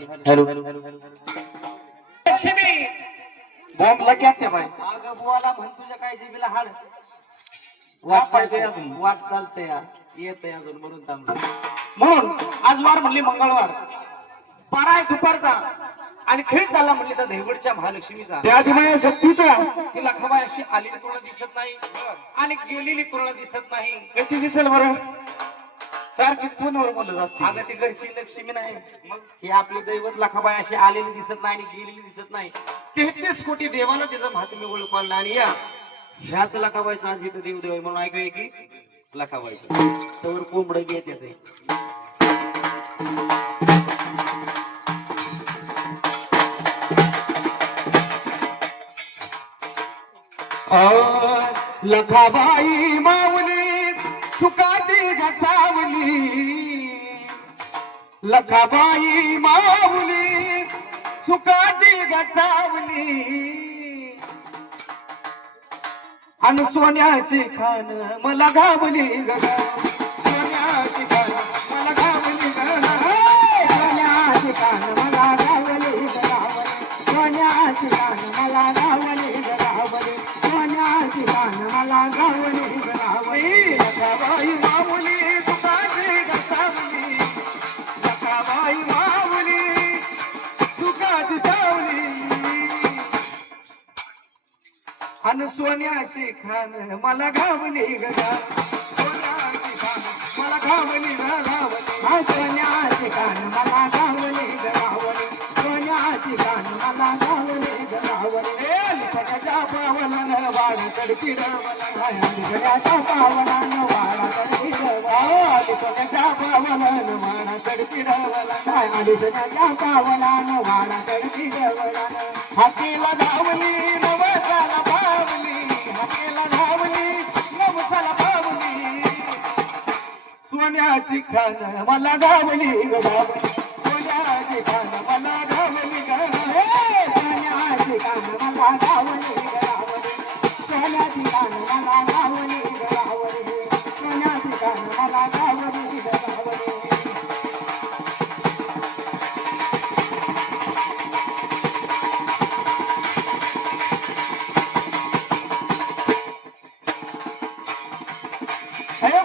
Hello. Lakshmi बॉम्बला की असते अगं बुवाला म्हण तुझ्या काय जिबीला हाड? वाट चालते अजून. वाट चालते या येते अजून म्हणून थांबलो म्हणून? आज वार म्हणली मंगळवार. बारा आहे दुपारचा. आणि खेळ झाला म्हणली तर देवगडच्या महालक्ष्मीचा. त्या दिमाया शक्तीचा. तिला अशी आलेली कोणाला दिसत नाही. आणि गेलेली कोणाला दिसत नाही. कशी दिसेल बरं? सारखी फोनवर बोलत असते अगं ती घरची लक्ष्मी नाही. मग ही आपली दैवत लखाबाई अशी आलेली दिसत नाही आणि गेलेली दिसत नाही. तेहतीस कोटी देवाला त्याचं महात्म्य ओळखवलं आणि या ह्याच लखाबाईचं आज इथं देव देव आहे म्हणून ऐकूया की लखाबाईचं. तर कोंबड येते. ते लखाबाई माऊली सुकाची लखाबाई माऊली सुकाची घसावली आणि सोन्याची खान मला घावली ग. सोन्याची खान मला घावली ग. सोन्याची खान मला घावली ग. सोन्याची खान मला घावली सोन्याची खान मला घावली ग. लखाबाई माऊली. आणि सोन्याची खान मला घावली ग सोन्याची खान मला घावली ग घावली हा सोन्याची खान मला घावली ग घावली सोन्याची खान मला घावली ग घावली लिखण्याच्या पावलानं वाढ कडकी लिखण्याच्या पावलानं वाढ कडकी लिखण्याच्या पावलानं वाढ कडकी लिखण्याच्या पावलानं वाढ कडकी हातीला धावली नवसाला सोन्याची खान मला धावली ग धावली सोन्याची खान मला धावली ग सोन्याची खान मला धावली ग सोन्याची खान मला धावली सोन्याची खान मला धावली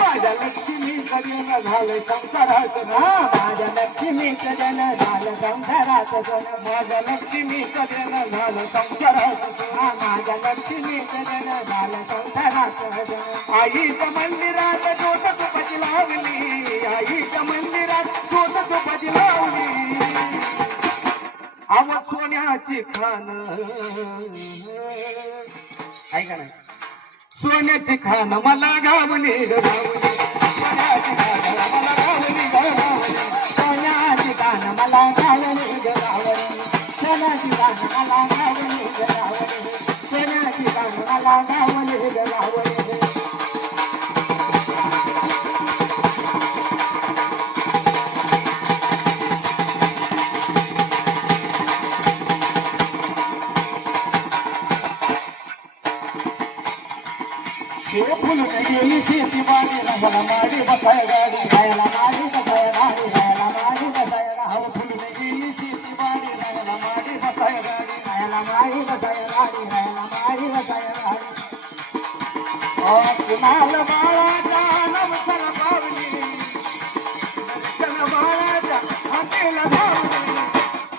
माझ्या लक्ष्मी कधीन झालं संसाराचं ना माझ्या लक्ष्मी कधीन झालं संसाराचं सण माझ्या लक्ष्मी कधीन झालं संसाराचं ना माझ्या लक्ष्मी कधीन झालं संसाराचं आईच्या मंदिरात जोतक पती लावली आईच्या मंदिरात जोतक पती लावली आव सोन्याची खान. ऐका ना सोन्याची खान मला गावली गावली.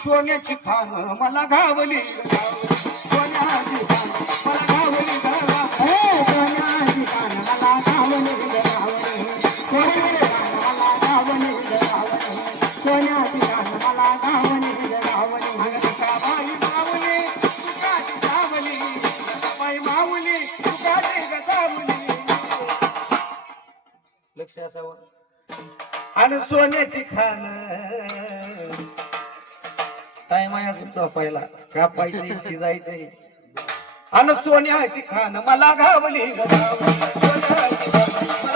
सोन्याची खान मला घावली सोन्या लक्ष असावं. आणि सोन्याची खान काय माया तुमचा पहिला? कापायची शिजायचे आणि सोन्याची खान मला घावली गावली. सोन्याची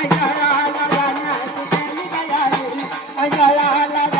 అయ్యా అయ్యా అయ్యా అయ్యా అయ్యా